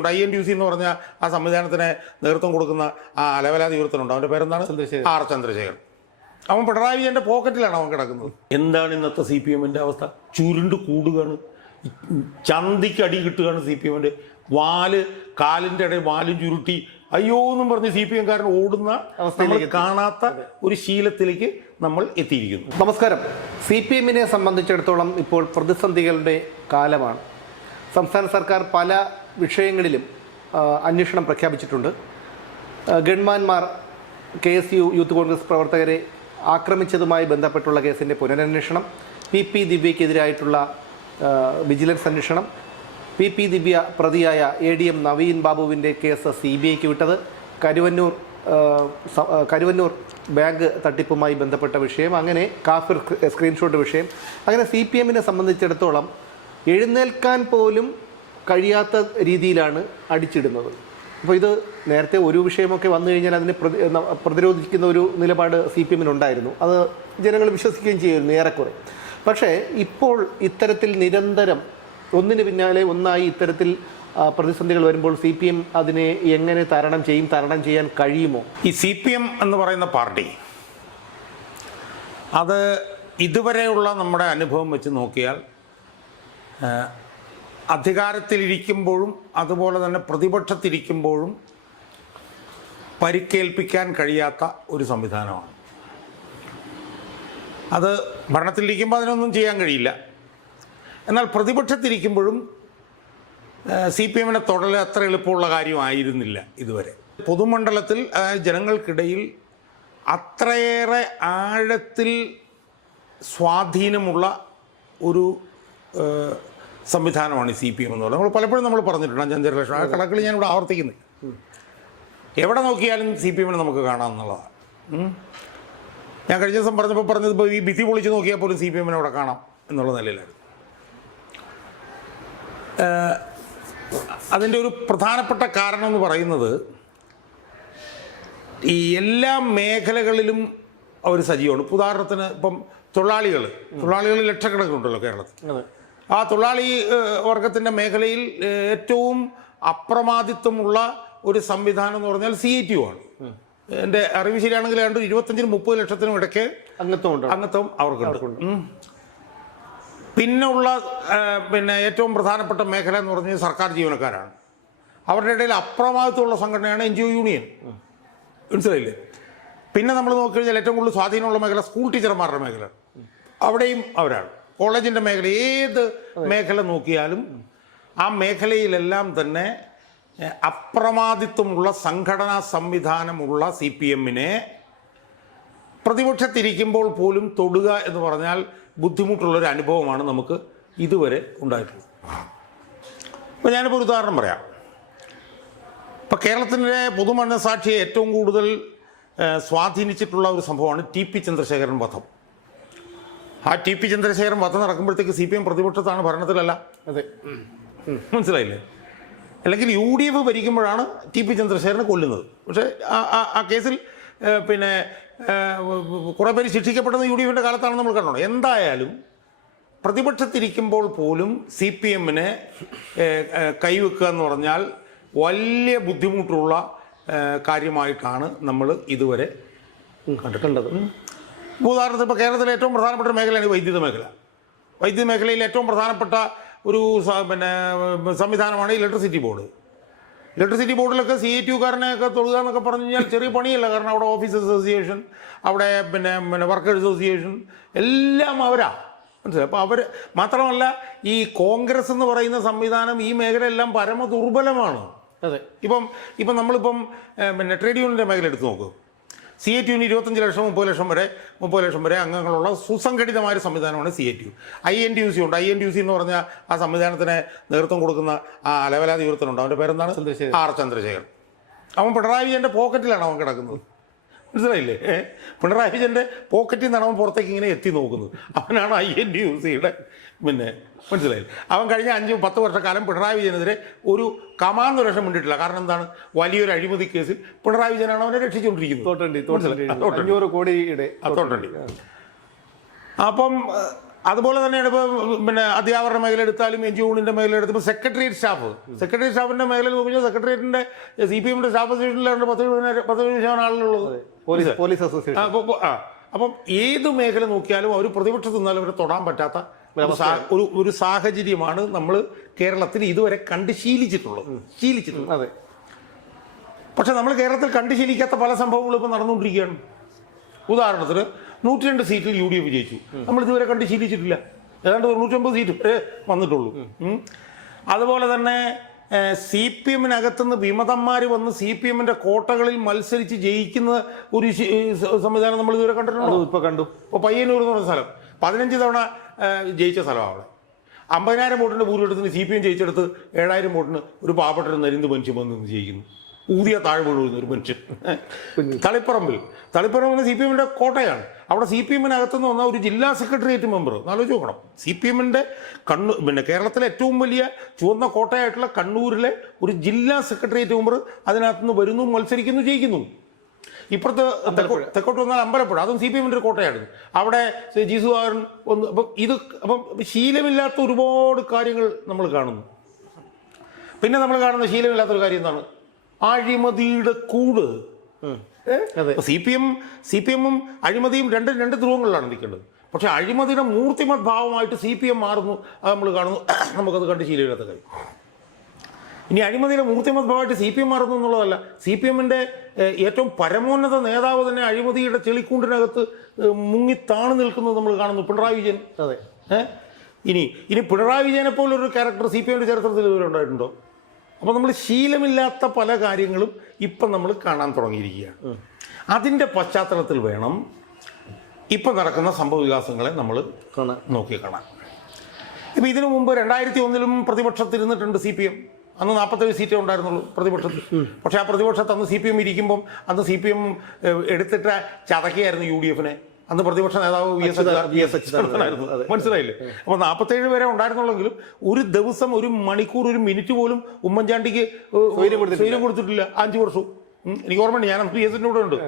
ഉണ്ട്, INTUC എന്ന് പറഞ്ഞ ആ സംവിധാനത്തിന് നേതൃത്വം കൊടുക്കുന്ന ആ അലവലാതി ഉയർത്തനുണ്ട്. അവൻ്റെ പേരെന്താണ്? ആർ ചന്ദ്രശേഖരൻ. അവൻ പിണറായി വിജയൻ്റെ പോക്കറ്റിലാണ് അവൻ കിടക്കുന്നത്. എന്താണ് ഇന്നത്തെ CPM-ൻ്റെ അവസ്ഥ? ചുരുണ്ട് കൂടുകയാണ്, ചന്തിക്ക് അടി കിട്ടുകയാണ്. CPM-ൻ്റെ കാലിൻ്റെ ഇടയിൽ വാലും ചുരുട്ടി അയ്യോ എന്നും പറഞ്ഞ് CPM-കാരൻ ഓടുന്ന അവസ്ഥയിലേക്ക് കാണാത്ത ഒരു ശീലത്തിലേക്ക് നമ്മൾ എത്തിയിരിക്കുന്നു. നമസ്കാരം. CPM-നെ സംബന്ധിച്ചിടത്തോളം ഇപ്പോൾ പ്രതിസന്ധികളുടെ കാലമാണ്. സംസ്ഥാന സർക്കാർ പല വിഷയങ്ങളിലും അന്വേഷണം പ്രഖ്യാപിച്ചിട്ടുണ്ട്. ഗൺമാന്മാർ KSU യൂത്ത് കോൺഗ്രസ് പ്രവർത്തകരെ ആക്രമിച്ചതുമായി ബന്ധപ്പെട്ടുള്ള കേസിൻ്റെ പുനരന്വേഷണം, PP ദിവ്യയ്ക്കെതിരായിട്ടുള്ള വിജിലൻസ് അന്വേഷണം, PP ദിവ്യ പ്രതിയായ ADM നവീൻ ബാബുവിൻ്റെ കേസ് CBIക്ക് വിട്ടത്, കരുവന്നൂർ ബാങ്ക് തട്ടിപ്പുമായി ബന്ധപ്പെട്ട വിഷയം, അങ്ങനെ കാഫിർ സ്ക്രീൻഷോട്ട് വിഷയം, അങ്ങനെ CPM-നെ സംബന്ധിച്ചിടത്തോളം എഴുന്നേൽക്കാൻ പോലും കഴിയാത്ത രീതിയിലാണ് അടിച്ചിടുന്നത്. അപ്പോൾ ഇത് നേരത്തെ ഒരു വിഷയമൊക്കെ വന്നു കഴിഞ്ഞാൽ അതിനെ പ്രതിരോധിക്കുന്ന ഒരു നിലപാട് CPM-നുണ്ടായിരുന്നു. അത് ജനങ്ങൾ വിശ്വസിക്കുകയും ചെയ്യുന്നു ഏറെക്കുറെ. പക്ഷേ ഇപ്പോൾ ഇത്തരത്തിൽ നിരന്തരം ഒന്നിന് പിന്നാലെ ഒന്നായി ഇത്തരത്തിൽ പ്രതിസന്ധികൾ വരുമ്പോൾ CPM അതിനെ എങ്ങനെ തരണം ചെയ്യാൻ കഴിയുമോ? ഈ CPM എന്ന് പറയുന്ന പാർട്ടി, അത് ഇതുവരെയുള്ള നമ്മുടെ അനുഭവം വെച്ച് നോക്കിയാൽ അധികാരത്തിലിരിക്കുമ്പോഴും അതുപോലെ തന്നെ പ്രതിപക്ഷത്തിരിക്കുമ്പോഴും പരിക്കേൽപ്പിക്കാൻ കഴിയാത്ത ഒരു സംവിധാനമാണ്. അത് ഭരണത്തിലിരിക്കുമ്പോൾ അതിനൊന്നും ചെയ്യാൻ കഴിയില്ല. എന്നാൽ പ്രതിപക്ഷത്തിരിക്കുമ്പോഴും CPM-നെ തൊടൽ അത്ര എളുപ്പമുള്ള കാര്യമായിരുന്നില്ല ഇതുവരെ. പൊതുമണ്ഡലത്തിൽ ജനങ്ങൾക്കിടയിൽ അത്രയേറെ ആഴത്തിൽ സ്വാധീനമുള്ള ഒരു സംവിധാനമാണ് CPM എന്ന് പറയുന്നത്. പലപ്പോഴും നമ്മൾ പറഞ്ഞിട്ടുണ്ട് 5 ലക്ഷം. ആ കണക്കുകൾ ഞാനിവിടെ ആവർത്തിക്കുന്നില്ല. എവിടെ നോക്കിയാലും CPM-നെ നമുക്ക് കാണാമെന്നുള്ളതാണ്. ഞാൻ കഴിഞ്ഞ ദിവസം പറഞ്ഞത് ഇപ്പോൾ ഈ ഭിത്തി പൊളിച്ച് നോക്കിയാൽ പോലും CPM-നെ അവിടെ കാണാം എന്നുള്ള നിലയിലായിരുന്നു. അതിൻ്റെ ഒരു പ്രധാനപ്പെട്ട കാരണം എന്ന് പറയുന്നത് ഈ എല്ലാ മേഖലകളിലും അവർ സജീവമാണ്. ഉദാഹരണത്തിന് ഇപ്പം തൊഴിലാളികൾ ലക്ഷക്കണക്കിനുണ്ടല്ലോ കേരളത്തിൽ. ആ തൊഴിലാളി വർഗത്തിൻ്റെ മേഖലയിൽ ഏറ്റവും അപ്രമാദിത്വമുള്ള ഒരു സംവിധാനം എന്ന് പറഞ്ഞാൽ CITU ആണ്. എൻ്റെ അറിവ് ശരിയാണെങ്കിൽ 25-30 ലക്ഷത്തിനും ഇടയ്ക്ക് അംഗത്വം അവർക്കുണ്ട്. പിന്നെ ഏറ്റവും പ്രധാനപ്പെട്ട മേഖല എന്ന് പറഞ്ഞാൽ സർക്കാർ ജീവനക്കാരാണ്. അവരുടെ ഇടയിൽ അപ്രമാദിത്വമുള്ള സംഘടനയാണ് NGO യൂണിയൻ. മനസ്സിലായില്ലേ? പിന്നെ നമ്മൾ നോക്കിക്കഴിഞ്ഞാൽ ഏറ്റവും കൂടുതൽ സ്വാധീനമുള്ള മേഖല സ്കൂൾ ടീച്ചർമാരുടെ മേഖല, അവിടെയും അവരാണ്. കോളേജിൻ്റെ മേഖല, ഏത് മേഖല നോക്കിയാലും ആ മേഖലയിലെല്ലാം തന്നെ അപ്രമാദിത്വമുള്ള സംഘടനാ സംവിധാനമുള്ള CPM-നെ പ്രതിപക്ഷത്തിരിക്കുമ്പോൾ പോലും തൊടുക എന്ന് പറഞ്ഞാൽ ബുദ്ധിമുട്ടുള്ളൊരു അനുഭവമാണ് നമുക്ക് ഇതുവരെ ഉണ്ടായിട്ടുള്ളത്. ഇപ്പോൾ ഞാനിപ്പോൾ ഒരു ഉദാഹരണം പറയാം. ഇപ്പോൾ കേരളത്തിൻ്റെ പൊതുമനസാക്ഷിയെ ഏറ്റവും കൂടുതൽ സ്വാധീനിച്ചിട്ടുള്ള ഒരു സംഭവമാണ് TP ചന്ദ്രശേഖരൻ വധം. ആ TP ചന്ദ്രശേഖരൻ വധം നടക്കുമ്പോഴത്തേക്ക് CPM പ്രതിപക്ഷത്താണ്, ഭരണത്തിലല്ല. അതെ, മനസ്സിലായില്ലേ? അല്ലെങ്കിൽ UDF ഭരിക്കുമ്പോഴാണ് TP ചന്ദ്രശേഖരനെ കൊല്ലുന്നത്. പക്ഷേ ആ കേസിൽ പിന്നെ കുറേ പേര് ശിക്ഷിക്കപ്പെടുന്നത് UDF-ൻ്റെ കാലത്താണ് നമ്മൾ കണ്ടോ. എന്തായാലും പ്രതിപക്ഷത്തിരിക്കുമ്പോൾ പോലും CPM-നെ കൈവെക്കുക എന്ന് പറഞ്ഞാൽ വലിയ ബുദ്ധിമുട്ടുള്ള കാര്യമായിട്ടാണ് നമ്മൾ ഇതുവരെ കണ്ടത്. ഉദാഹരണത്തിന് ഇപ്പോൾ കേരളത്തിലെ ഏറ്റവും പ്രധാനപ്പെട്ട മേഖലയാണ് വൈദ്യുത മേഖല. വൈദ്യുത മേഖലയിൽ ഏറ്റവും പ്രധാനപ്പെട്ട ഒരു സംവിധാനമാണ് ഇലക്ട്രിസിറ്റി ബോർഡ്. ഇലക്ട്രിസിറ്റി ബോർഡിലൊക്കെ CITU-കാരനെയൊക്കെ തൊടുക എന്നൊക്കെ പറഞ്ഞു കഴിഞ്ഞാൽ ചെറിയ പണിയല്ല. കാരണം അവിടെ ഓഫീസ് അസോസിയേഷൻ, അവിടെ പിന്നെ വർക്കേഴ്സ് അസോസിയേഷൻ എല്ലാം അവരാ. മനസ്സിലായി? അപ്പോൾ അവർ മാത്രമല്ല, ഈ കോൺഗ്രസ് എന്ന് പറയുന്ന സംവിധാനം ഈ മേഖലയെല്ലാം പരമ ദുർബലമാണ്. അതെ. ഇപ്പം നമ്മളിപ്പം പിന്നെ ട്രേഡ് യൂണിയൻ്റെ മേഖല എടുത്ത് നോക്കൂ. CITU-ന് 25 ലക്ഷം 30 ലക്ഷം വരെ അംഗങ്ങളുള്ള സുസംഘടിതമായ സംവിധാനമാണ് CITU. INTUC ഉണ്ട്. INTUC എന്ന് പറഞ്ഞാൽ ആ സംവിധാനത്തിന് നേതൃത്വം കൊടുക്കുന്ന ആ അലവലാതി ഉയർത്തനുണ്ട്. അവൻ്റെ പേരെന്താണ്? ആർ ചന്ദ്രശേഖരൻ. അവൻ പിണറായി വിജയൻ്റെ പോക്കറ്റിലാണ് അവൻ കിടക്കുന്നത്. മനസ്സിലായില്ലേ? പിണറായി വിജയൻ്റെ പോക്കറ്റിൽ നിന്നാണ് അവൻ പുറത്തേക്ക് ഇങ്ങനെ എത്തി നോക്കുന്നത്. അവനാണ് INTUC-യുടെ പിന്നെ മനസ്സിലായില്ലേ? അവൻ കഴിഞ്ഞ 5-10 വർഷക്കാലം പിണറായി വിജയനെതിരെ ഒരു കമാന്ന് ലക്ഷം മിണ്ടിട്ടില്ല. കാരണം എന്താണ്? വലിയൊരു അഴിമതി കേസിൽ പിണറായി വിജയനാണ് അവനെ രക്ഷിച്ചുകൊണ്ടിരിക്കുന്നത്. 500 കോടിയുടെ. അപ്പം അതുപോലെ തന്നെയാണ് ഇപ്പോൾ പിന്നെ അധ്യാപകരുടെ മേഖല എടുത്താലും എൻ ജി ഒണിൻ്റെ മേഖല എടുത്തപ്പോൾ സെക്രട്ടേറിയറ്റ് സ്റ്റാഫിൻ്റെ മേഖലയിൽ നോക്കിയാൽ സെക്രട്ടേറിയറ്റിൻ്റെ CPM-ന്റെ സ്റ്റാഫ് അസോസിയേഷനിലാണ് 10% ആളുകളുള്ളത്. Police association. അപ്പം ഏത് മേഖല നോക്കിയാലും അവർ പ്രതിപക്ഷത്ത് നിന്നാലും അവരെ തൊടാൻ പറ്റാത്ത ഒരു സാഹചര്യമാണ് നമ്മൾ കേരളത്തിൽ ഇതുവരെ കണ്ട് ശീലിച്ചിട്ടുള്ളത്. അതെ. പക്ഷെ നമ്മൾ കേരളത്തിൽ കണ്ട് ശീലിക്കാത്ത പല സംഭവങ്ങളും ഇപ്പം നടന്നുകൊണ്ടിരിക്കുകയാണ്. ഉദാഹരണത്തിന് 102 സീറ്റിൽ UDF വിജയിച്ചു. നമ്മൾ ഇതുവരെ കണ്ട് ശീലിച്ചിട്ടില്ല. ഏതാണ്ട് 99 സീറ്റ് വന്നിട്ടുള്ളൂ. അതുപോലെ തന്നെ CPM-നകത്തുനിന്ന് വിമതന്മാർ വന്ന് CPM-ന്റെ കോട്ടകളിൽ മത്സരിച്ച് ജയിക്കുന്ന ഒരു സംവിധാനം നമ്മൾ ഇതുവരെ കണ്ടിട്ടുണ്ടോ? ഇപ്പോൾ കണ്ടു. ഇപ്പോൾ പയ്യന്നൂർ എന്ന് പറഞ്ഞ സ്ഥലം 15 തവണ ജയിച്ച സ്ഥലമാണ് അവിടെ. 50,000 വോട്ടിൻ്റെ ഭൂരിപക്ഷത്തിന് CPM ജയിച്ചെടുത്ത് 7,000 വോട്ടിന് ഒരു പാവപ്പെട്ട നരിന്ത് മനുഷ്യൻ വന്ന് ജയിക്കുന്നു. ഊതിയ താഴെ വീഴുന്ന ഒരു മനുഷ്യൻ. തളിപ്പറമ്പിൽ CPM-ന്റെ കോട്ടയാണ്. അവിടെ CPM-നകത്തുനിന്ന് വന്ന ഒരു ജില്ലാ സെക്രട്ടേറിയറ്റ് മെമ്പർ ആലോചിച്ച് നോക്കണം. CPM-ന്റെ പിന്നെ കേരളത്തിലെ ഏറ്റവും വലിയ ചുവന്ന കോട്ടയായിട്ടുള്ള കണ്ണൂരിലെ ഒരു ജില്ലാ സെക്രട്ടേറിയറ്റ് മെമ്പർ അതിനകത്തുനിന്ന് വരുന്നു, മത്സരിക്കുന്നു, ജയിക്കുന്നു. ഇപ്പുറത്ത് തെക്കോട്ട് വന്നാൽ അമ്പലപ്പുഴ, അതും CPM-ന്റെ ഒരു കോട്ടയാണ്. അവിടെ ജിസുകാരൻ ഒന്ന്. അപ്പം ശീലമില്ലാത്ത ഒരുപാട് കാര്യങ്ങൾ നമ്മൾ കാണുന്നു. പിന്നെ നമ്മൾ കാണുന്ന ശീലമില്ലാത്തൊരു കാര്യം എന്താണ്? അഴിമതിയുടെ കൂട്. CPM-ഉം അഴിമതിയും രണ്ട് ധ്രുവങ്ങളിലാണ് നിൽക്കേണ്ടത്. പക്ഷെ അഴിമതിയുടെ മൂർത്തിമത് ഭാവമായിട്ട് CPM മാറുന്നു. അത് നമ്മൾ കാണുന്നു. നമുക്കത് കണ്ട് ശീലമില്ലാത്ത കാര്യം. ഇനി അഴിമതിയുടെ മൂർത്തിമത് ഭാവമായിട്ട് CPM മാറുന്നു എന്നുള്ളതല്ല, CPM-ന്റെ ഏറ്റവും പരമോന്നത നേതാവ് തന്നെ അഴിമതിയുടെ ചെളിക്കൂണ്ടിനകത്ത് മുങ്ങി താണു നിൽക്കുന്നത് നമ്മൾ കാണുന്നു. പിണറായി വിജയൻ. അതെ. ഇനി പിണറായി വിജയനെ പോലൊരു ക്യാരക്ടർ CPM-ന്റെ ചരിത്രത്തിൽ ഇതുവരെ ഉണ്ടായിട്ടുണ്ടോ? അപ്പോൾ നമ്മൾ ശീലമില്ലാത്ത പല കാര്യങ്ങളും ഇപ്പം നമ്മൾ കാണാൻ തുടങ്ങിയിരിക്കുകയാണ്. അതിൻ്റെ പശ്ചാത്തലത്തിൽ വേണം ഇപ്പം നടക്കുന്ന സംഭവ വികാസങ്ങളെ നമ്മൾ നോക്കി കാണാൻ. ഇപ്പം ഇതിനു മുമ്പ് 2001-ലും പ്രതിപക്ഷത്തിരുന്നിട്ടുണ്ട് CPM. അന്ന് 47 സീറ്റേ ഉണ്ടായിരുന്നുള്ളൂ പ്രതിപക്ഷത്തിൽ. പക്ഷേ ആ പ്രതിപക്ഷത്ത് അന്ന് CPM ഇരിക്കുമ്പം അന്ന് CPM എടുത്തിട്ട ചതക്കയായിരുന്നു UDF-നെ. അന്ന് പ്രതിപക്ഷ നേതാവ് VS അച്യുതാനന്ദനായിരുന്നു. മനസ്സിലായില്ലേ? അപ്പോൾ 47 പേരെ ഉണ്ടായിരുന്നുള്ളെങ്കിലും ഒരു ദിവസം, ഒരു മണിക്കൂർ, ഒരു മിനിറ്റ് പോലും ഉമ്മൻചാണ്ടിക്ക് സ്വൈര്യം കൊടുത്തിട്ടില്ല 5 വർഷവും. എനിക്ക് ഓർമ്മയുണ്ട്, ഞാൻ VS-ന്റെ കൂടെ ഉണ്ട്.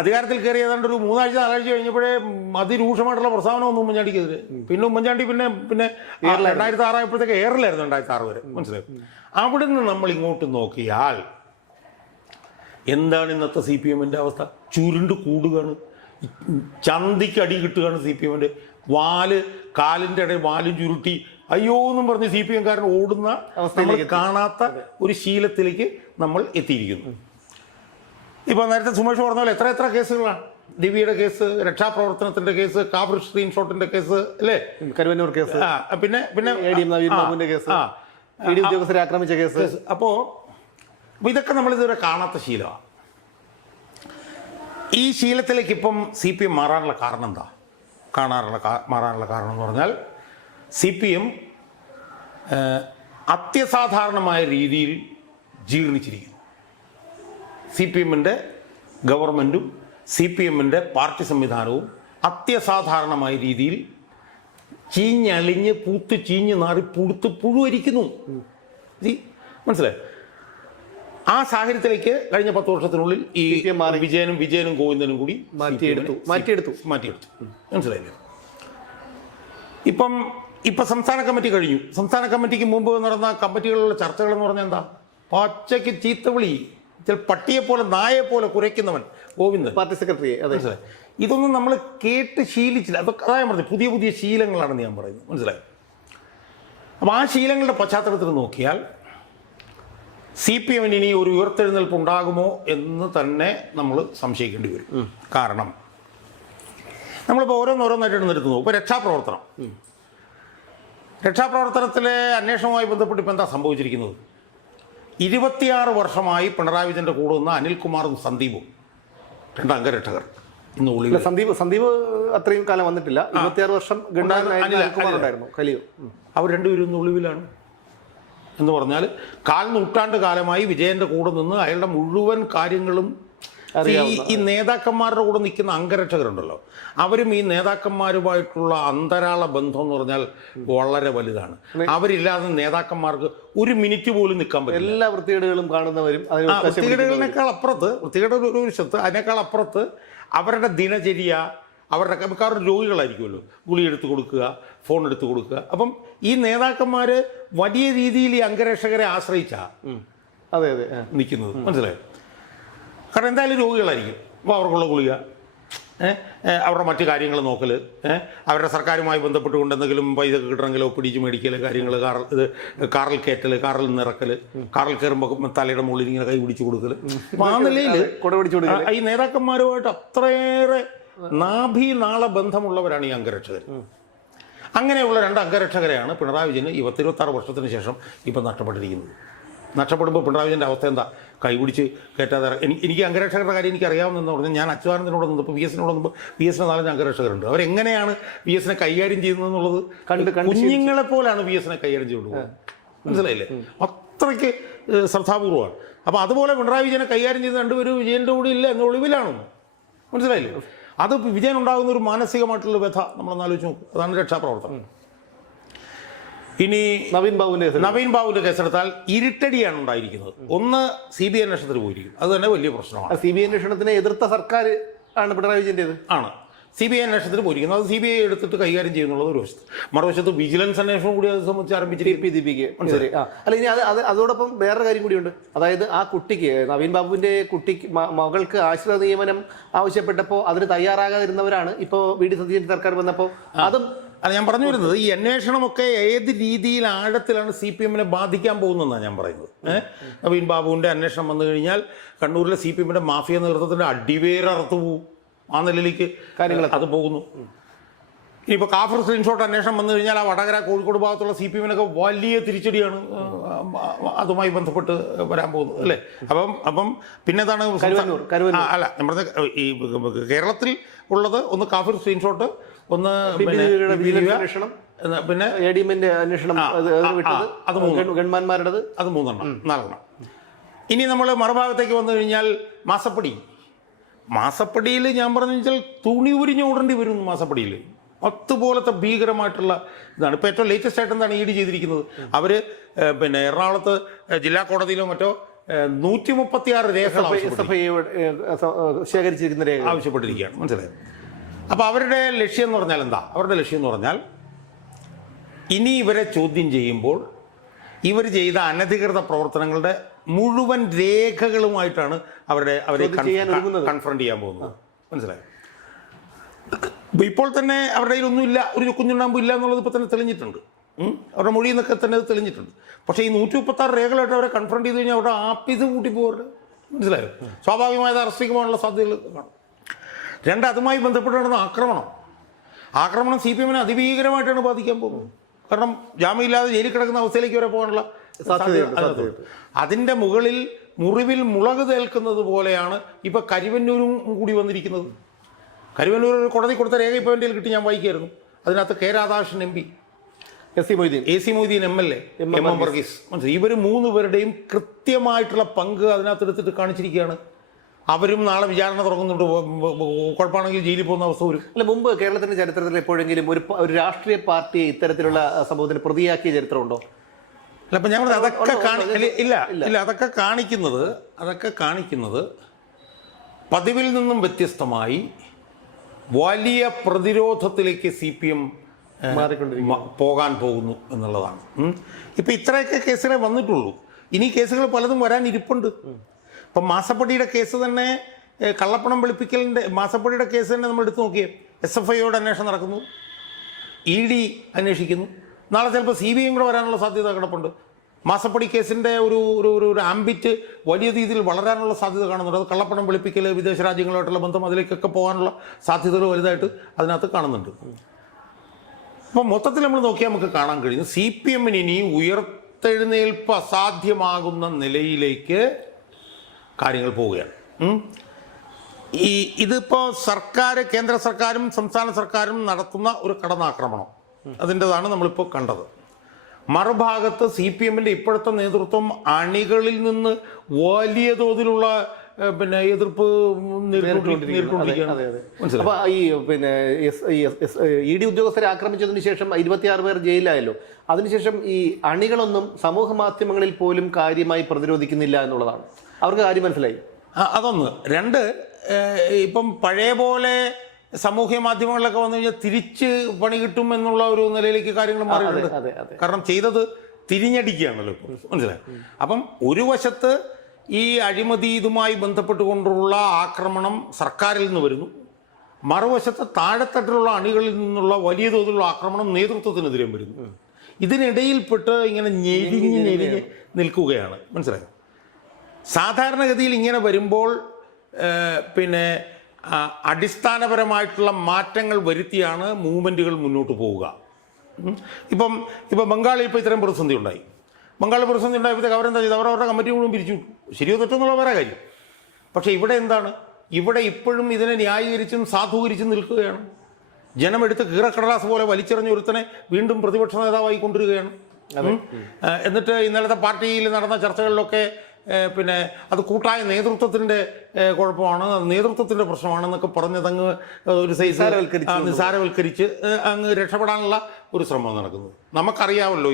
അധികാരത്തിൽ കയറി ഏതാണ്ട് ഒരു 3 ആഴ്ച 4 ആഴ്ച കഴിഞ്ഞപ്പോഴേ അതിരൂക്ഷമായിട്ടുള്ള പ്രസ്താവന വന്നു ഉമ്മൻചാണ്ടിക്കെതിരെ. പിന്നെ ഉമ്മൻചാണ്ടി പിന്നെ 2006 ആയപ്പോഴത്തേക്ക് എയറിലായിരുന്നു 2006 വരെ. മനസ്സിലായി? അവിടെ നിന്ന് നമ്മൾ ഇങ്ങോട്ട് നോക്കിയാൽ എന്താണ് ഇന്നത്തെ CPM-ന്റെ അവസ്ഥ? ചുരുണ്ട് കൂടുകയാണ്. ചന്തിക്ക് അടി കിട്ടുകയാണ്. CPM-ന്റെ കാലിൻ്റെ ഇടയിൽ വാലും ചുരുട്ടി അയ്യോ എന്നും പറഞ്ഞ് CPM-കാരൻ ഓടുന്ന നമ്മൾ കാണാത്ത ഒരു ശീലത്തിലേക്ക് നമ്മൾ എത്തിയിരിക്കുന്നു. ഇപ്പോൾ നേരത്തെ സുമേഷ് പറഞ്ഞ പോലെ എത്ര കേസുകളാണ്? ദിവ്യയുടെ കേസ്, രക്ഷാപ്രവർത്തനത്തിന്റെ കേസ്, കാഫർ സ്ക്രീൻഷോട്ടിന്റെ കേസ്, അല്ലേ? കരുവന്നൂർ കേസ്, പിന്നെ കേസ്, ഉദ്യോഗസ്ഥരെ ആക്രമിച്ച കേസ്. അപ്പോൾ ഇതൊക്കെ നമ്മൾ ഇതുവരെ കാണാത്ത ശീലമാണ്. ഈ ശീലത്തിലേക്ക് ഇപ്പം CPM മാറാനുള്ള കാരണം എന്താ? മാറാനുള്ള കാരണം എന്ന് പറഞ്ഞാൽ CPM അത്യസാധാരണമായ രീതിയിൽ ജീർണിച്ചിരിക്കുന്നു. CPM-ന്റെ ഗവൺമെൻറ്റും CPM-ന്റെ പാർട്ടി സംവിധാനവും അത്യസാധാരണമായ രീതിയിൽ ചീഞ്ഞളിഞ്ഞ് പൂത്ത് ചീഞ്ഞ് നാറി പുഴുത്ത് പുഴുവരിക്കുന്നു. മനസ്സിലായി? ആ സാഹചര്യത്തിലേക്ക് കഴിഞ്ഞ 10 വർഷത്തിനുള്ളിൽ ഈ വിജയനും ഗോവിന്ദനും കൂടി മാറ്റിയെടുത്തു. മനസ്സിലായില്ലേ? ഇപ്പം സംസ്ഥാന കമ്മിറ്റി കഴിഞ്ഞു. സംസ്ഥാന കമ്മിറ്റിക്ക് മുമ്പ് നടന്ന കമ്മിറ്റികളിലുള്ള ചർച്ചകൾ എന്ന് പറഞ്ഞാൽ എന്താ? പച്ചയ്ക്ക് ചീത്തവിളി, പട്ടിയെ പോലെ നായെ പോലെ കുരയ്ക്കുന്നവൻ ഗോവിന്ദൻ, പാർട്ടി സെക്രട്ടറി. മനസ്സിലായി? ഇതൊന്നും നമ്മൾ കേട്ട് ശീലിച്ചില്ല. അതൊക്കെ അതാ ഞാൻ പറഞ്ഞത്, പുതിയ ശീലങ്ങളാണെന്ന് ഞാൻ പറയുന്നത്. മനസ്സിലായി? അപ്പം ആ ശീലങ്ങളുടെ പശ്ചാത്തലത്തിൽ നോക്കിയാൽ CPM-ന് ഇനി ഒരു ഉയർത്തെഴുന്നേൽപ്പ് ഉണ്ടാകുമോ എന്ന് തന്നെ നമ്മൾ സംശയിക്കേണ്ടി വരും. കാരണം നമ്മളിപ്പോൾ ഓരോന്നായിട്ട് എടുത്ത് നോക്കും. ഇപ്പോൾ രക്ഷാപ്രവർത്തനത്തിലെ അന്വേഷണവുമായി ബന്ധപ്പെട്ട് ഇപ്പം എന്താ സംഭവിച്ചിരിക്കുന്നത്? 26 വർഷമായി പിണറായി വിജയൻ്റെ കൂടെ നിന്ന് അനിൽകുമാറും സന്ദീപും 2 അംഗരക്ഷകർ ഇന്ന് ഒളിവിൽ. സന്ദീപ് അത്രയും കാലം വന്നിട്ടില്ല. 26 വർഷം അവർ രണ്ടുപേരും ഇന്ന് ഒളിവിലാണ്. എന്ന് പറഞ്ഞാൽ 4 നൂറ്റാണ്ട് കാലമായി വിജയൻ്റെ കൂടെ നിന്ന് അയാളുടെ മുഴുവൻ കാര്യങ്ങളും ഈ നേതാക്കന്മാരുടെ കൂടെ നിൽക്കുന്ന അംഗരക്ഷകരുണ്ടല്ലോ, അവരും ഈ നേതാക്കന്മാരുമായിട്ടുള്ള അന്തരാള ബന്ധം എന്ന് പറഞ്ഞാൽ വളരെ വലുതാണ്. അവരില്ലാതെ നേതാക്കന്മാർക്ക് ഒരു മിനിറ്റ് പോലും നിൽക്കാൻ പറ്റില്ല. എല്ലാ വൃത്തികേടുകളും കാണുന്നവരും, വൃത്തികേടുകളിനേക്കാൾ അപ്പുറത്ത്, വൃത്തികേട് ഒരു വശത്ത്, അതിനേക്കാൾ അപ്പുറത്ത് അവരുടെ ദിനചര്യ, അവരുടെ മിക്കവാറും രോഗികളായിരിക്കുമല്ലോ, ഗുളി എടുത്ത് കൊടുക്കുക, ഫോൺ എടുത്ത് കൊടുക്കുക. അപ്പം ഈ നേതാക്കന്മാർ വലിയ രീതിയിൽ ഈ അംഗരക്ഷകരെ ആശ്രയിച്ചാണ് അതെ അതെ നിൽക്കുന്നത്, മനസ്സിലായോ? കാരണം എന്തായാലും രോഗികളായിരിക്കും. അപ്പോൾ അവർക്കുള്ള ഗുളിക, അവരുടെ മറ്റു കാര്യങ്ങൾ നോക്കൽ, അവരുടെ സർക്കാരുമായി ബന്ധപ്പെട്ടുകൊണ്ട് എന്തെങ്കിലും പൈസ കിട്ടണമെങ്കിലോ പിടിച്ച് മേടിക്കൽ കാര്യങ്ങൾ, കാറിൽ കയറ്റൽ, കാറിൽ നിന്ന് ഇറക്കൽ, കാറിൽ കയറുമ്പോൾ തലയുടെ മുകളിൽ ഇങ്ങനെ കൈ പിടിച്ച് കൊടുക്കൽ. അപ്പം ആ നിലയിൽ ഈ നേതാക്കന്മാരുമായിട്ട് അത്രയേറെ നാഭീനാള ബന്ധമുള്ളവരാണ് ഈ അംഗരക്ഷകർ. അങ്ങനെയുള്ള 2 അംഗരക്ഷകരെയാണ് പിണറായി വിജയന് 26 വർഷത്തിന് ശേഷം ഇപ്പം നഷ്ടപ്പെട്ടിരിക്കുന്നത്. നഷ്ടപ്പെടുമ്പോൾ പിണറായി വിജയൻ്റെ അവസ്ഥ എന്താ? കൈപിടിച്ച് കയറ്റാതെ എനിക്ക് അംഗരക്ഷകരുടെ കാര്യം എനിക്ക് അറിയാവുന്നതെന്ന് പറഞ്ഞാൽ, ഞാൻ അച്യുതാനന്ദനോട് നിന്നപ്പോൾ വി എസിനോട് നിന്നപ്പോൾ വി എസിന് 4 അംഗരക്ഷകരുണ്ട്. അവരെങ്ങനെയാണ് വി എസിനെ കൈകാര്യം ചെയ്യുന്നതെന്നുള്ളത് കുഞ്ഞുങ്ങളെ പോലാണ് വി എസിനെ കൈകാര്യം ചെയ്തുകൊണ്ടുപോകുന്നത്, മനസ്സിലായില്ലേ? അത്രയ്ക്ക് ശ്രദ്ധാപൂർവമാണ്. അപ്പോൾ അതുപോലെ പിണറായി വിജയനെ കൈകാര്യം ചെയ്യുന്ന 2 പേരും വിജയൻ്റെ കൂടെ ഇല്ല എന്ന ഒളിവിലാണ്, മനസ്സിലായില്ലേ? അത് വിജയനുണ്ടാകുന്ന ഒരു മാനസികമായിട്ടുള്ള വ്യഥ നമ്മളൊന്ന് ആലോചിച്ച് നോക്കും. അതാണ് രക്ഷാപ്രവർത്തനം. ഇനി നവീൻ ബാബുവിന്റെ കേസെടുത്താൽ ഇരുട്ടടിയാണ് ഉണ്ടായിരിക്കുന്നത്. ഒന്ന് CBI അന്വേഷണത്തിന് പോയിരിക്കും, അത് തന്നെ വലിയ പ്രശ്നമാണ്. CBI അന്വേഷണത്തിനെ എതിർത്ത സർക്കാർ ആണ് പിണറായി വിജയൻ്റേത്. ആണ് CBI അന്വേഷണത്തിന് പോയിരിക്കുന്നത്. അത് CBI എടുത്തിട്ട് കൈകാര്യം ചെയ്യുന്നുള്ളത് ഒരു വശത്ത്. മറുവശത്ത് വിജിലൻസ് അന്വേഷണം കൂടി അത് സംബന്ധിച്ച് ആരംഭിച്ചിരിക്കും. അല്ല, ഇനി അതോടൊപ്പം വേറൊരു കാര്യം കൂടിയുണ്ട്. അതായത് ആ കുട്ടിക്ക്, നവീൻ ബാബുവിന്റെ കുട്ടിക്ക് മകൾക്ക് ആശ്രിത നിയമനം ആവശ്യപ്പെട്ടപ്പോൾ അതിന് തയ്യാറാകാതിരുന്നവരാണ് ഇപ്പോൾ VD സതീശൻ്റെ സർക്കാർ വന്നപ്പോൾ അതും. അല്ല, ഞാൻ പറഞ്ഞു വരുന്നത് ഈ അന്വേഷണമൊക്കെ ഏത് രീതിയിൽ ആഴത്തിലാണ് CPM-നെ ബാധിക്കാൻ പോകുന്നതെന്നാണ് ഞാൻ പറയുന്നത്. നവീൻ ബാബുവിൻ്റെ അന്വേഷണം വന്നു കഴിഞ്ഞാൽ കണ്ണൂരിലെ CPM-ന്റെ മാഫിയ നേതൃത്വത്തിൻ്റെ അടിവേരറുത്തു പോവും. ആ നിലയിലേക്ക് കാര്യങ്ങൾ അത് പോകുന്നു. ഇനിയിപ്പോൾ കാഫർ സ്ക്രീൻഷോട്ട് അന്വേഷണം വന്നു കഴിഞ്ഞാൽ ആ വടകര കോഴിക്കോട് ഭാഗത്തുള്ള CPM-നൊക്കെ വലിയ തിരിച്ചടിയാണ് അതുമായി ബന്ധപ്പെട്ട് വരാൻ പോകുന്നത്, അല്ലേ? അപ്പം പിന്നെതാണ് അല്ല, ഞാൻ പറഞ്ഞ ഈ കേരളത്തിൽ ഉള്ളത് ഒന്ന് കാഫർ സ്ക്രീൻഷോട്ട്, ഒന്ന് പിന്നെ അന്വേഷണം, അത് ഗൺമാന്മാരുടേത്, അത് 4 ഇനി നമ്മൾ മറുഭാഗത്തേക്ക് വന്നു കഴിഞ്ഞാൽ മാസപ്പടിയിൽ ഞാൻ പറഞ്ഞു വെച്ചാൽ തുണി ഉരിഞ്ഞ് ഓടേണ്ടി വരും. മാസപ്പടിയിൽ അതുപോലത്തെ ഭീകരമായിട്ടുള്ള ഇതാണ്. ഇപ്പോൾ ഏറ്റവും ലേറ്റസ്റ്റ് ആയിട്ട് എന്താണ് ED ചെയ്തിരിക്കുന്നത്? അവർ പിന്നെ എറണാകുളത്ത് ജില്ലാ കോടതിയിലോ മറ്റോ 136 രേഖകൾ ശേഖരിച്ചിരിക്കുന്ന രേഖ ആവശ്യപ്പെട്ടിരിക്കുകയാണ്, മനസ്സിലായത്? അപ്പോൾ അവരുടെ ലക്ഷ്യം എന്ന് പറഞ്ഞാൽ എന്താ? അവരുടെ ലക്ഷ്യം എന്ന് പറഞ്ഞാൽ ഇനി ഇവരെ ചോദ്യം ചെയ്യുമ്പോൾ ഇവർ ചെയ്ത അനധികൃത പ്രവർത്തനങ്ങളുടെ മുഴുവൻ രേഖകളുമായിട്ടാണ് അവരെ കൺഫ്രണ്ട് ചെയ്യാൻ പോകുന്നത്, മനസ്സിലായോ? ഇപ്പോൾ തന്നെ അവരുടെ കയ്യിൽ ഒന്നുമില്ല, ഒരു കുഞ്ഞുണ്ടാകുമ്പോൾ ഇല്ല എന്നുള്ളത് ഇപ്പോൾ തന്നെ തെളിഞ്ഞിട്ടുണ്ട്. അവരുടെ മൊഴിയിൽ നിന്നൊക്കെ തന്നെ അത് തെളിഞ്ഞിട്ടുണ്ട്. പക്ഷേ ഈ 136 രേഖകളായിട്ട് അവരെ കൺഫ്രണ്ട് ചെയ്ത് കഴിഞ്ഞാൽ അവരുടെ ആപ്പീസ് കൂട്ടിപ്പോകരുത്, മനസ്സിലായോ? സ്വാഭാവികമായത് അറസ്റ്റ് പോകാനുള്ള സാധ്യതകൾ കാണും. 2, അതുമായി ബന്ധപ്പെട്ട് നടന്ന ആക്രമണം CPM-നെ അതിഭീകരമായിട്ടാണ് ബാധിക്കാൻ പോകുന്നത്. കാരണം ജാമ്യമില്ലാതെ ജയിലിൽ കിടക്കുന്ന അവസ്ഥയിലേക്ക് വരെ പോകാനുള്ള സാധ്യത. അതിൻ്റെ മുകളിൽ മുറിവിൽ മുളക് തേൽക്കുന്നത് പോലെയാണ് ഇപ്പോൾ കരുവന്നൂരും കൂടി വന്നിരിക്കുന്നത്. കരുവന്നൂർ കോടതി കൊടുത്ത രേഖ ഇപ്പോൾ എൻ്റെ കിട്ടി, ഞാൻ വായിക്കായിരുന്നു. അതിനകത്ത് K. Radhakrishnan MP, AC Moideen MLA, MM Varghese, മനസ്സിലായി? ഇവർ 3 പേരുടെയും കൃത്യമായിട്ടുള്ള പങ്ക് അതിനകത്ത് എടുത്തിട്ട് കാണിച്ചിരിക്കുകയാണ്. അവരും നാളെ വിചാരണ തുടങ്ങുന്നുണ്ട്. കുഴപ്പമാണെങ്കിൽ ജയിലിൽ പോകുന്ന അവസ്ഥ വരും. അല്ല, മുമ്പ് കേരളത്തിന്റെ ചരിത്രത്തിൽ എപ്പോഴെങ്കിലും ഒരു രാഷ്ട്രീയ പാർട്ടിയെ ഇത്തരത്തിലുള്ള സംഭവത്തിന് പ്രതിയാക്കിയ ചരിത്രമുണ്ടോ? അല്ല, അപ്പം ഞാൻ അതൊക്കെ കാണിക്കുന്നത് പതിവിൽ നിന്നും വ്യത്യസ്തമായി വലിയ പ്രതിരോധത്തിലേക്ക് CPM പോകാൻ പോകുന്നു എന്നുള്ളതാണ്. ഇപ്പം ഇത്രയൊക്കെ കേസുകളെ വന്നിട്ടുള്ളൂ. ഇനി കേസുകൾ പലതും വരാൻ ഇരിപ്പുണ്ട്. ഇപ്പം മാസപ്പടിയുടെ കേസ് തന്നെ, കള്ളപ്പണം വെളുപ്പിക്കലിൻ്റെ മാസപ്പടിയുടെ കേസ് തന്നെ നമ്മൾ എടുത്തു നോക്കിയേ. SFIയോട് അന്വേഷണം നടക്കുന്നു, ED അന്വേഷിക്കുന്നു, നാളെ ചിലപ്പോൾ CBI കൂടെ വരാനുള്ള സാധ്യത കിടപ്പുണ്ട്. മാസപ്പടി കേസിൻ്റെ ഒരു ആംബിറ്റ് വലിയ രീതിയിൽ വളരാനുള്ള സാധ്യത കാണുന്നുണ്ട്. അത് കള്ളപ്പണം വെളുപ്പിക്കൽ, വിദേശ രാജ്യങ്ങളുമായിട്ടുള്ള ബന്ധം, അതിലേക്കൊക്കെ പോകാനുള്ള സാധ്യതകൾ വലുതായിട്ട് അതിനകത്ത് കാണുന്നുണ്ട്. അപ്പം മൊത്തത്തിൽ നമ്മൾ നോക്കിയാൽ നമുക്ക് കാണാൻ കഴിയും CPM-ന് ഇനി ഉയർത്തെഴുന്നേൽപ്പ് അസാധ്യമാകുന്ന നിലയിലേക്ക് കാര്യങ്ങൾ പോവുകയാണ്. ഇതിപ്പോൾ കേന്ദ്ര സർക്കാരും സംസ്ഥാന സർക്കാരും നടത്തുന്ന ഒരു കടന്നാക്രമണം, അതിൻ്റെതാണ് നമ്മളിപ്പോൾ കണ്ടത്. മറുഭാഗത്ത് CPM-ന്റെ ഇപ്പോഴത്തെ നേതൃത്വം അണികളിൽ നിന്ന് വലിയ തോതിലുള്ള പിന്നെ എതിർപ്പ് നേരിട്ടുകൊണ്ടിരിക്കുകയാണ്. അപ്പോൾ ഈ പിന്നെ ED ഉദ്യോഗസ്ഥരെ ആക്രമിച്ചതിന് ശേഷം 26 പേർ ജയിലായല്ലോ. അതിനുശേഷം ഈ അണികളൊന്നും സമൂഹ മാധ്യമങ്ങളിൽ പോലും കാര്യമായി പ്രതിരോധിക്കുന്നില്ല എന്നുള്ളതാണ്. അവർക്ക് കാര്യം മനസ്സിലായി. അതൊന്ന്. 2, ഇപ്പം പഴയ പോലെ സാമൂഹ്യ മാധ്യമങ്ങളിലൊക്കെ വന്നു കഴിഞ്ഞാൽ തിരിച്ച് പണി കിട്ടും എന്നുള്ള ഒരു നിലയിലേക്ക് കാര്യങ്ങൾ മാറിയിട്ടുണ്ട്. അതെ അതെ കാരണം ചെയ്തത് തിരിഞ്ഞടിക്കുകയാണല്ലോ ഇപ്പോൾ, മനസ്സിലായി. അപ്പം ഒരു വശത്ത് ഈ അഴിമതി ഇതുമായി ബന്ധപ്പെട്ടുകൊണ്ടുള്ള ആക്രമണം സർക്കാരിൽ നിന്ന് വരുന്നു, മറുവശത്ത് താഴെത്തട്ടിലുള്ള അണികളിൽ നിന്നുള്ള വലിയ തോതിലുള്ള ആക്രമണം നേതൃത്വത്തിനെതിരെയും വരുന്നു. ഇതിനിടയിൽപ്പെട്ട് ഇങ്ങനെ ഞെരിഞ്ഞ് നിൽക്കുകയാണ്, മനസ്സിലായോ. സാധാരണഗതിയിൽ ഇങ്ങനെ വരുമ്പോൾ പിന്നെ അടിസ്ഥാനപരമായിട്ടുള്ള മാറ്റങ്ങൾ വരുത്തിയാണ് മൂവ്മെൻറ്റുകൾ മുന്നോട്ട് പോവുക. ഇപ്പം ബംഗാളിൽ ഇപ്പോൾ ഇത്രയും പ്രതിസന്ധി ഉണ്ടായി. ബംഗാളിൽ പ്രതിസന്ധി ഉണ്ടായപ്പോഴത്തേക്ക് അവരെന്താ ചെയ്ത്? അവരവരുടെ കമ്മിറ്റി മുഴുവൻ പിരിച്ചു വിട്ടു. ശരിയോ തെറ്റെന്നുള്ള വേറെ കാര്യം. പക്ഷേ ഇവിടെ എന്താണ്? ഇവിടെ ഇപ്പോഴും ഇതിനെ ന്യായീകരിച്ചും സാധൂകരിച്ചും നിൽക്കുകയാണ്. ജനമെടുത്ത് കീറക്കടലാസ് പോലെ വലിച്ചെറിഞ്ഞ ഒരുത്തനെ വീണ്ടും പ്രതിപക്ഷ നേതാവായി കൊണ്ടുവരികയാണ്. എന്നിട്ട് ഇന്നലത്തെ പാർട്ടിയിൽ നടന്ന ചർച്ചകളിലൊക്കെ പിന്നെ അത് കൂട്ടായ നേതൃത്വത്തിൻ്റെ കുഴപ്പമാണ്, നേതൃത്വത്തിൻ്റെ പ്രശ്നമാണെന്നൊക്കെ പറഞ്ഞതങ്ങ് ഒരു നിസാരവൽക്കരിച്ച് അങ്ങ് രക്ഷപ്പെടാനുള്ള ഒരു ശ്രമം നടക്കുന്നത്. നമുക്കറിയാമല്ലോ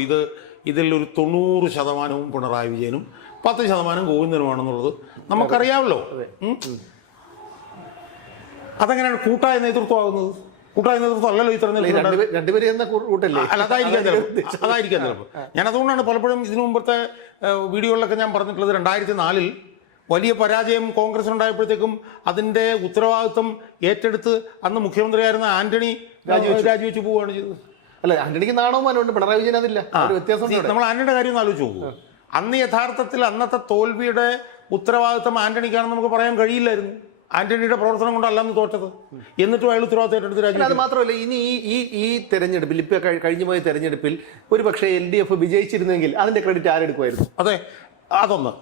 ഇതിൽ ഒരു 90% പിണറായി വിജയനും 10% ഗോവിന്ദനുമാണെന്നുള്ളത് നമുക്കറിയാമല്ലോ. അതെങ്ങനെയാണ് കൂട്ടായ നേതൃത്വമാകുന്നത്? കൂട്ടായ നേതൃത്വം അല്ലല്ലോ ഈ തെരഞ്ഞെടുപ്പ്. അതായിരിക്കാം ചിലപ്പോൾ. ഞാൻ അതുകൊണ്ടാണ് പലപ്പോഴും ഇതിനു മുമ്പത്തെ വീഡിയോകളിലൊക്കെ ഞാൻ പറഞ്ഞിട്ടുള്ളത് 2004 വലിയ പരാജയം കോൺഗ്രസിനുണ്ടായപ്പോഴത്തേക്കും അതിൻ്റെ ഉത്തരവാദിത്വം ഏറ്റെടുത്ത് അന്ന് മുഖ്യമന്ത്രിയായിരുന്ന ആന്റണി രാജിവെച്ച് പോവുകയാണ് ചെയ്തത്. അല്ല, ആന്റണിക്ക് നാണവുമാനുണ്ട്, പിണറായി വിജയൻ അതില്ല. വ്യത്യാസം നമ്മൾ ആന്റണിയുടെ കാര്യം ഒന്ന് ആലോചിച്ച് നോക്കൂ. അന്ന് യഥാർത്ഥത്തിൽ അന്നത്തെ തോൽവിയുടെ ഉത്തരവാദിത്വം ആന്റണിക്കാണെന്ന് നമുക്ക് പറയാൻ കഴിയില്ലായിരുന്നു. ആന്റണിയുടെ പ്രവർത്തനം കൊണ്ടല്ലെന്ന് തോറ്റത്. എന്നിട്ടും അയാൾ ഉത്തരവാദിത്തം ഏറ്റെടുത്ത് രാജ്യം. അത് മാത്രമല്ല, ഇനി ഈ തെരഞ്ഞെടുപ്പിൽ ഇപ്പൊ കഴിഞ്ഞു പോയ തെരഞ്ഞെടുപ്പിൽ ഒരു പക്ഷേ LDF വിജയിച്ചിരുന്നെങ്കിൽ അതിന്റെ ക്രെഡിറ്റ് ആരെടുക്കുമായിരുന്നു? അതെ, അതൊന്ന്.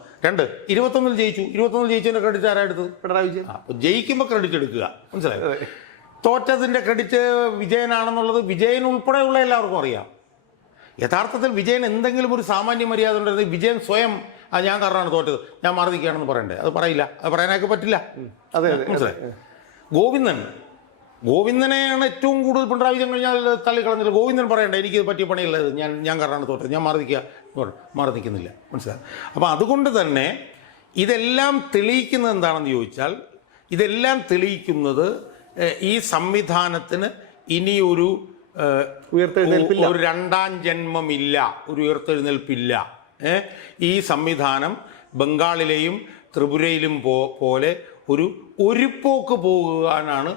21 ജയിച്ചു. 21 ജയിച്ചതിന്റെ ക്രെഡിറ്റ് ആരായെടുത്തത്? പിണറായി വിജയൻ. ജയിക്കുമ്പോൾ ക്രെഡിറ്റ് എടുക്കുക, മനസ്സിലായോ. തോറ്റതിന്റെ ക്രെഡിറ്റ് വിജയനാണെന്നുള്ളത് വിജയൻ ഉൾപ്പെടെയുള്ള എല്ലാവർക്കും അറിയാം. യഥാർത്ഥത്തിൽ വിജയൻ എന്തെങ്കിലും ഒരു സാമാന്യ മര്യാദ ഉണ്ടായിരുന്നെങ്കിൽ വിജയൻ സ്വയം ഞാൻ കാരണമാണ് തോറ്റത്, ഞാൻ മാറി നിൽക്കുകയാണെന്ന് പറയണ്ടേ? അത് പറയില്ല, അത് പറയാനൊക്കെ പറ്റില്ല. അതെ, മനസ്സിലായി. ഗോവിന്ദനെയാണ് ഏറ്റവും കൂടുതൽ പിണറായി വിജയൻ കഴിഞ്ഞാൽ തള്ളിക്കളഞ്ഞില്ല. ഗോവിന്ദൻ പറയണ്ടേ എനിക്ക് പറ്റിയ പണിയുള്ളത്, ഞാൻ കാരണമാണ് തോറ്റത്, ഞാൻ മാറി നിൽക്കുന്നില്ല, മനസ്സിലായി. അപ്പോൾ അതുകൊണ്ട് തന്നെ ഇതെല്ലാം തെളിയിക്കുന്നത് എന്താണെന്ന് ചോദിച്ചാൽ, ഇതെല്ലാം തെളിയിക്കുന്നത് ഈ സംവിധാനത്തിന് ഇനിയൊരു ഒരു രണ്ടാം ജന്മമില്ല, ഒരു ഉയർത്തെഴുന്നേൽപ്പില്ല. ഈ സംവിധാനം ബംഗാളിലെയും ത്രിപുരയിലും പോലെ ഒരു പോക്ക് പോകാനാണ്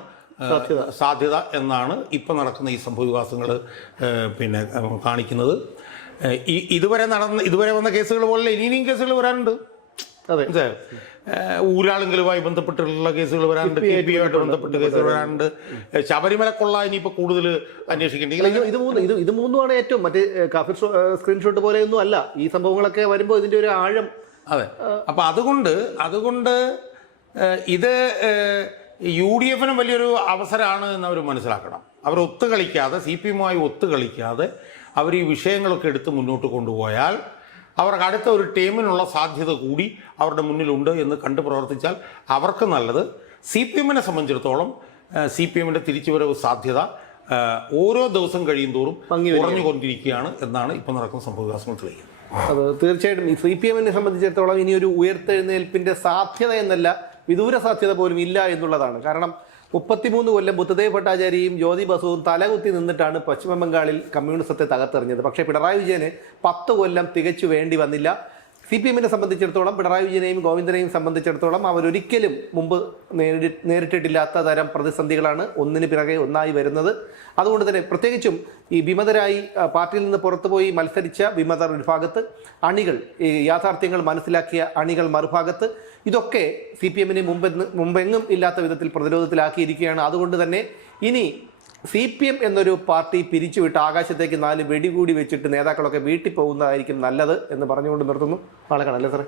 സാധ്യത എന്നാണ് ഇപ്പം നടക്കുന്ന ഈ സംഭവവികാസങ്ങൾ പിന്നെ കാണിക്കുന്നത്. ഇതുവരെ വന്ന കേസുകൾ പോലെ ഇനിയും കേസുകൾ വരാനുണ്ട്. അതെ, ഊരാളുങ്കലുമായി ബന്ധപ്പെട്ടുള്ള കേസുകൾ വരാനുണ്ട്, KPയുമായിട്ട് ബന്ധപ്പെട്ട കേസുകൾ വരാനുണ്ട്, ശബരിമല കൊള്ള ഇനിയിപ്പോൾ കൂടുതൽ അന്വേഷിക്കേണ്ടി. ഇത് മൂന്നുമാണ് ഏറ്റവും മറ്റേ കാഫിർ സ്ക്രീൻഷോട്ട് പോലെയൊന്നും അല്ല ഈ സംഭവങ്ങളൊക്കെ വരുമ്പോൾ ഇതിന്റെ ഒരു ആഴം. അതെ. അപ്പം അതുകൊണ്ട് ഇത് UDF വലിയൊരു അവസരമാണ് എന്നവർ മനസ്സിലാക്കണം. അവർ ഒത്തുകളിക്കാതെ, CPMുമായി ഒത്തുകളിക്കാതെ അവർ ഈ വിഷയങ്ങളൊക്കെ എടുത്ത് മുന്നോട്ട് കൊണ്ടുപോയാൽ അവർക്ക് അടുത്ത ഒരു ടീമിനുള്ള സാധ്യത കൂടി അവരുടെ മുന്നിലുണ്ട് എന്ന് കണ്ട് പ്രവർത്തിച്ചാൽ അവർക്ക് നല്ലത്. CPMനെ സംബന്ധിച്ചിടത്തോളം CPMന്റെ തിരിച്ചുവരവ് സാധ്യത ഓരോ ദിവസം കഴിയും തോറും കുറഞ്ഞുകൊണ്ടിരിക്കുകയാണ് എന്നാണ് ഇപ്പോൾ നടക്കുന്ന സംഭവവികാസങ്ങൾ തെളിയുന്നത്. അത് തീർച്ചയായിട്ടും ഈ CPMനെ സംബന്ധിച്ചിടത്തോളം ഇനിയൊരു ഉയർത്തെഴുന്നേൽപ്പിന്റെ സാധ്യത എന്നല്ല, വിദൂര സാധ്യത പോലും ഇല്ല എന്നുള്ളതാണ്. കാരണം 33 കൊല്ലം ബുദ്ധദേവ് ഭട്ടാചാര്യയും ജ്യോതി ബസുവും തലകുത്തി നിന്നിട്ടാണ് പശ്ചിമ ബംഗാളിൽ കമ്മ്യൂണിസത്തെ തകർത്തെറിഞ്ഞത്. പക്ഷേ പിണറായി വിജയന് 10 കൊല്ലം തികച്ചു വേണ്ടി വന്നില്ല. CPMനെ സംബന്ധിച്ചിടത്തോളം, പിണറായി വിജയനെയും ഗോവിന്ദനെയും സംബന്ധിച്ചിടത്തോളം അവരൊരിക്കലും മുമ്പ് നേരിട്ടിട്ടില്ലാത്ത തരം പ്രതിസന്ധികളാണ് ഒന്നിന് പിറകെ ഒന്നായി വരുന്നത്. അതുകൊണ്ട് തന്നെ പ്രത്യേകിച്ചും ഈ വിമതരായി പാർട്ടിയിൽ നിന്ന് പുറത്തുപോയി മത്സരിച്ച വിമതർ ഒരു ഭാഗത്ത്, അണികൾ ഈ യാഥാർത്ഥ്യങ്ങൾ മനസ്സിലാക്കിയ അണികൾ മറുഭാഗത്ത്, ഇതൊക്കെ CPMനെ മുമ്പെങ്ങും ഇല്ലാത്ത വിധത്തിൽ പ്രതിരോധത്തിലാക്കിയിരിക്കുകയാണ്. അതുകൊണ്ട് തന്നെ ഇനി CPM എന്നൊരു പാർട്ടി പിരിച്ചുവിട്ട് ആകാശത്തേക്ക് 4 വെടികൂടി വെച്ചിട്ട് നേതാക്കളൊക്കെ വീട്ടിൽ പോകുന്നതായിരിക്കും നല്ലത് എന്ന് പറഞ്ഞുകൊണ്ട് നിർത്തുന്നു. നാളെ കാണാം അല്ലേ സാറേ?